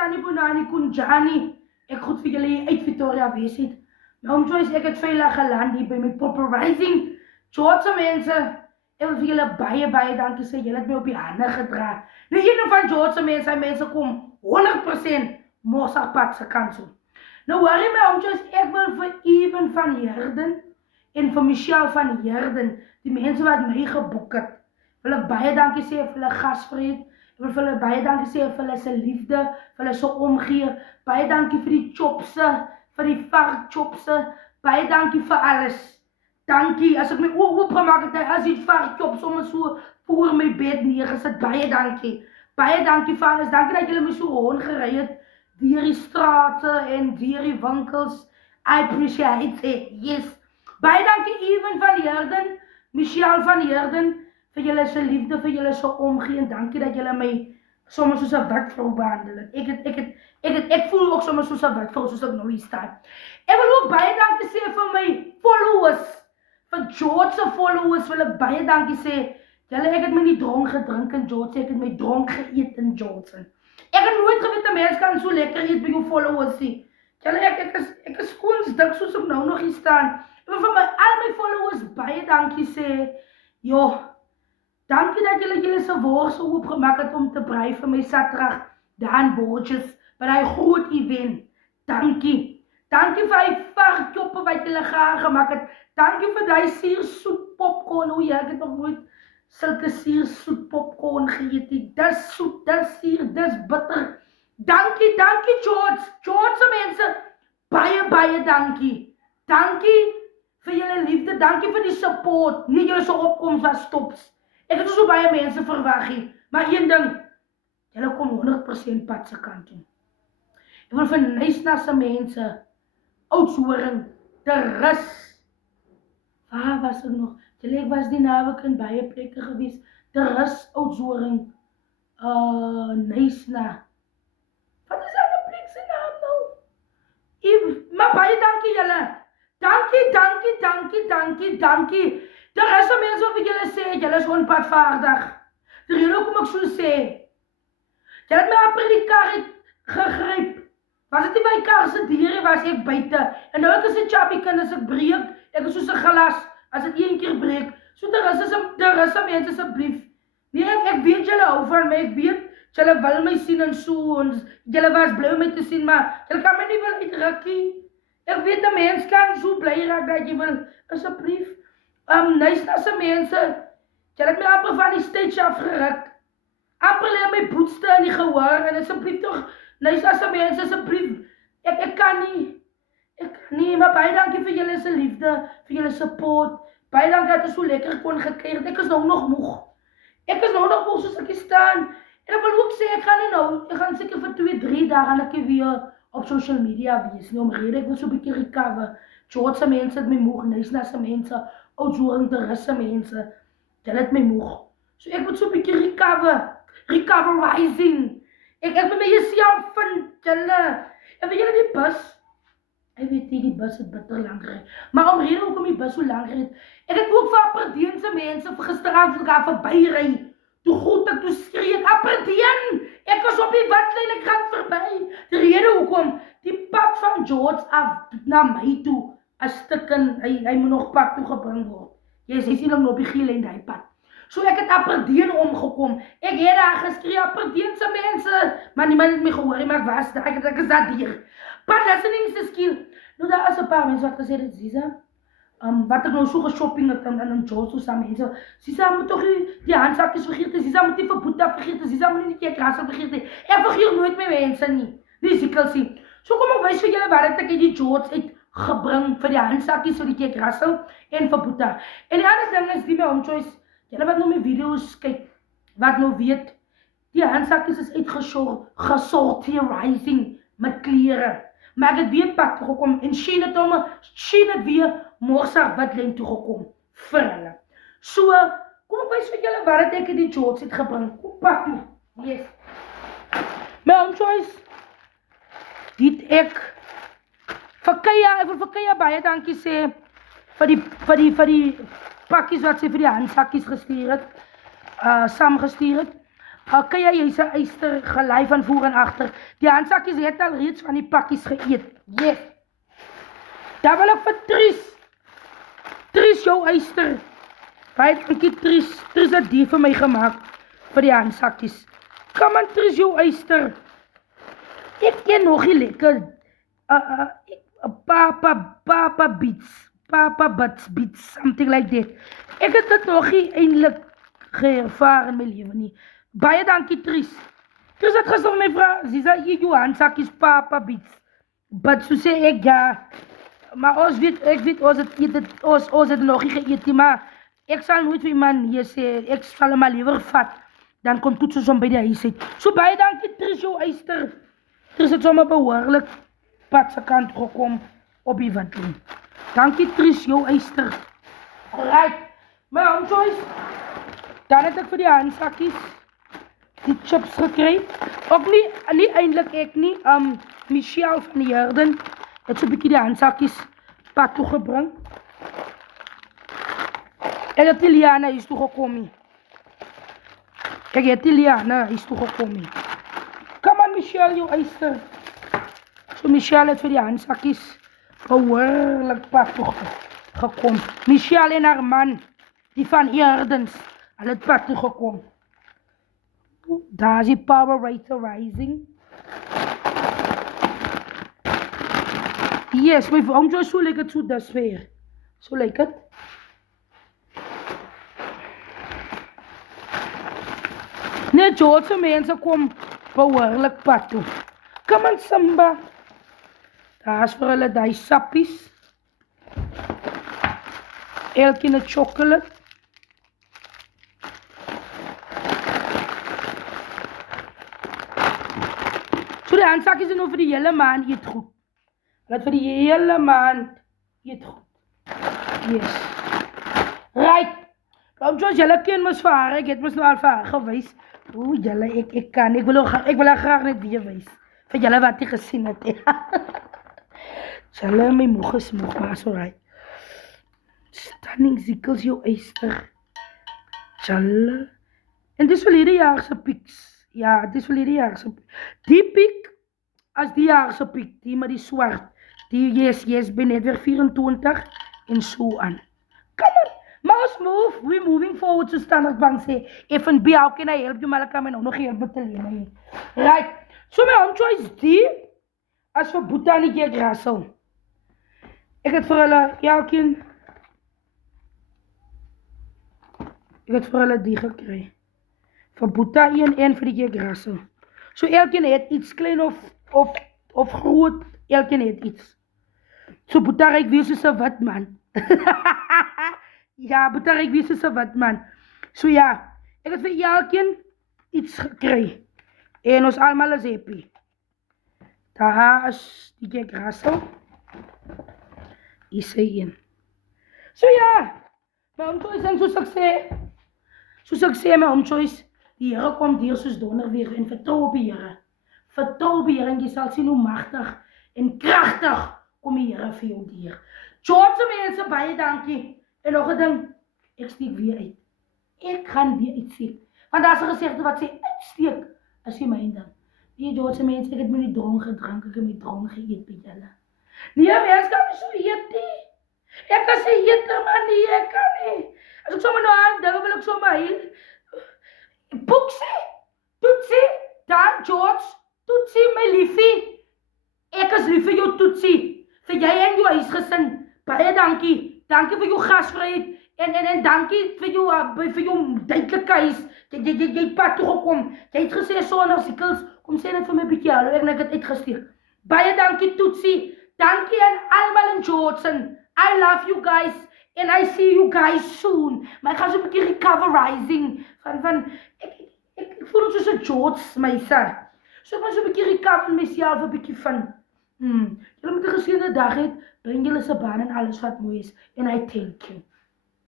Sunny Bonani Kunjani. Ek goed vir julle hier uit Victoria wees het. My oom Joyce, ek het veilig geland hier by my Proper Rising. George mense, ek wil vir julle baie dankie sê. Julle het my op die hande gedra. Nou een van George mense kom 100% Mossagpad se kant toe. Nou hoor jy my oom Joyce, ek wil vir Even van Heerden en vir Michelle van Heerden, die mense wat my geboek het, wil ek baie dankie sê vir hulle gasvryheid. Ek wil vir hulle baie dankie sê vir hulle se liefde, vir hulle se omgee. Baie dankie vir die chopse, vir die varkchopse. Baie dankie vir alles. Dankie. As ek my oog oopgemaak het, as die varkchops sommer so voor my bed neergesit. Baie dankie. Baie dankie vir alles. Dankie dat julle my so rondgery het deur die strate en deur die winkels. I appreciate it. Yes. Baie dankie Even van Heerden, Michelle van Heerden, vir julle se liefde, vir julle se omgee en dankie dat julle my sommer soos 'n wit vrou behandel het. Ek voel ook sommer soos 'n wit vrou soos ek nou hier staan. Ek wil ook baie dankie sê vir my followers, vir George se followers, wil ek baie dankie sê. Julle, ek het my nie dronk gedrink in George, ek het my dronk geëet in George. Ek het nooit geweet 'n mens kan so lekker eet by jou followers nie. Julle, ek is koonsdik soos ek nou nog hier staan. Ek wil vir al my followers baie dankie sê. Jo, dankie dat julle se worsel oopgemaak het om te brei vir my Saterdag Dan Borges by daai groot event. Dankie. Dankie vir die varkchoppe wat julle gemaak het. Dankie vir daai suursoet popcorn. O ja, ek het nog nooit sulke suursoet popcorn geëet nie. Dis soet, dis suur, dis bitter. Dankie George. George se mense, baie dankie. Dankie vir julle liefde, dankie vir die support. Nie julle se opkoms was stops. Ek het so baie mense verwag nie, maar een ding, julle kom 100% pad se kant toe. Ek wil vir Nysna se mense, Oudtshoorn, te rus. Waar was ek nog? Julle, ek was die naweek in baie plekke gewees. Te rus, Oudtshoorn, Nysna. Wat is die plek se naam nou? Maar baie dankie julle. Dankie. Daar is mense wat julle sê, julle is onpadvaardig. Die rede hoekom ek so sê, julle het my amper die kar gegryp. Was dit nie by kar se diere, was ek buite. En nou ek is 'n chappie kind, as ek breek, ek is soos 'n glas, as dit een keer breek. So daar is mense asseblief. Nee, ek weet julle hou van my, ek weet, julle wil my sien en so, en julle was bly om my te sien, maar julle kan my nie wil uitrukkie. Ek weet 'n mens kan so bly raak dat jy wil, asseblief. Nysna se mense, julle het my amper van die stage afgeruk. Amper lê my boetste in die gehoor, en asseblief toch, Nysna se mense, asseblief. Ek kan nie, maar baie dankie vir julle se liefde, vir julle support. Baie dankie dat ek so lekker kon gekry het. Ek is nou nog moeg. Soos ek hier staan. En ek wil ook sê, ek gaan seker vir 2-3 dae gaan ek weer op social media wees, nie omrede, ek wil so 'n bietjie recover. George se mense het my moeg, Nysna se mense, Oudtshoorn te rus se mense, julle het my moeg. So ek moet so 'n bietjie recover rising. Ek moet my jouself vind, julle. En weet julle die bus? Ek weet nie, die bus het bitter lank ry. Maar omrede hoekom die bus so lank ry, ek het ook vir Aberdeense mense vir gisterand vir daar verbyry. Toe goed ek, toe skree ek, Aberdeen! Ek was op die watlyn, ek gaan verby. Die rede hoekom, die pad van George af na my toe, as stukken, hy moet nog pad toe gebring word. Jy sien nog op die gele en die pad. So ek het Aberdeen omgekom. Ek het daar geskree, Aberdeense mense, maar niemand het my gehoor, maar ek was daar, ek is daar dier. Pad, dat is nie eens skiel. Nou daar is 'n paar mense wat gesê het, Ziza, wat ek nou so geshopping het in George toe saam mense, Ziza moet toch die handsakjes vergeet, Ziza moet nie vir Boeta vergeet, Ziza moet nie die krasse vergeet, ek vergeet nooit my mense nie, nie sikkels nie. So kom ek wys vir julle wat ek die George het gebring vir die handsakjes, vir die kekrassel en vir Boeta. En die ander ding is die my oom Joyce, julle wat nou my video's kyk, wat nou weet, die handsakjes is gesorterizing met klere. Maar ek het weer pad toegekom en Sheen het weer morsag watlyn toegekom vir hulle. So, kom ek wys vir julle wat ek die George het gebring. Kom pak toe. Yes. My oom Joyce, dit ek wil vir Kaya baie dankie sê vir die pakkies wat sy vir die handsakkies gestuur het, saamgestuur het. Kan jy se yster gelei van voor en agter. Die handsakkies het al reeds van die pakkies geëet. Yes. Dan wil ek vir Tries jou yster. Baie dankie Tries. Tries het die vir my gemaak vir die handsakkies. Kom aan Tries jou yster. Ek ken nog nie lekker Papa Beats, something like that. Ek het dit nog nie eindelijk geervaar in my leven nie. Baie dankie Tries. Tries het gister my vraag, sy sê jou handsakkies Papa Beats. But so sê ek ja, maar ons weet ons het nog nie geëet nie, maar ek sal nooit vir iemand hier sê, ek sal hom maar liever vat, dan kom toets ons om by die huis uit. So baie dankie Tries jou yster. Tries het sommer behoorlik pad se kant gekom op die windling. Dankie Tries jou yster. Alright, my home choice. Dan het ek vir die handsakkies die chips gekry. Ook nie eindelijk ek nie. Michelle van die Herden het so bykie die handsakkies pad toegebring. Ek het die Liana is toegekom nie. Kom aan Michelle jou yster. So Michelle het vir die handsakkies behoorlik pad toegekom. Michelle en haar man, die van Herdens, hulle het pad toegekom. Daar is die Power Rater Rising. Yes, my home choice, so lyk het so dis weer. So lyk het. Nee, George mense kom behoorlik pad toe. Kom aan Simba. Daar is vir hulle die sappies. Elkeen 'n chocolate. So die handsakkies is nou vir die hele maand eet goed. Laat vir die hele maand eet goed. Yes. Right. Kom George, julle ken mos vir haar. Ek het mos nou al vir haar gewys. Oeh, julle, ek kan. Ek wil haar graag net weer wys. Vir julle wat jy gesien het. Julle, my moeg is moeg, maar is alright. Stunning zikkels jou yster. Julle. En dis verlede jaar se pieks. Ja, dis verlede jaar se piek. Die piek, as die jaar se piek, die met die swart. Die, yes, ben net weer 24 en so aan. Come on. Mouse move, we're moving forward to Standard Bank sê, F&B, how can I help you, maar ek kan my nou nog help met te leen. Right, so my home choice die, as vir Boeta en die Grassel. Ek het vir hulle die gekry. Vir Boeta 1 en vir die Grassel. So elkeen het iets klein of groot, elkeen het iets. So Boeta ryk wees soos 'n wit man. Ja, Boeta ryk wees soos 'n wit man. So ja, ek het vir elkeen iets gekry. En ons almal is happy. Daar is die Grassel. Hier sê een. So ja, my home choice en soos ek sê my home choice, die Here kom deur soos donder weer en vertrou op die Here. Vertrou op die Here en jy sal sien hoe magtig en kragtig kom die Here vir jou deur. George mense, baie dankie. En nog 'n ding, ek steek weer uit. Ek gaan weer uitsteek. Want daar's 'n gesegde wat sê uitsteek as jy my ding. Die George mense, ek het my nie dronk gedrink, ek het my dronk geëet by julle. Nee, mens kan nie so eet nie. Ek kan sê eet, maar nee, ek kan nie. As ek sommer nou aan dinge wil ek sommer heel. Boeksie, Toetsie, dan George, Toetsie, my liefie. Ek is lief vir jou Toetsie. Vir jy en jou huisgesin. Baie dankie. Dankie vir jou gasvryheid. En dankie vir jou duidelike huis. Jy pad toe gekom. Jy het gesê sonder sikkels. Kom sê net vir my 'n bietjie hallo, ek het uitgesteek. Baie dankie Toetsie. Dankie aan almal in George. I love you guys. And I see you guys soon. Maar ek gaan so 'n bietjie recoverizing. Ek voel ons soos 'n George, meise. So ek moet so 'n bietjie recover myself 'n bietjie van. Julle moet 'n geseënde dag hê. Bring julle se baan en alles wat mooi is. En I thank you.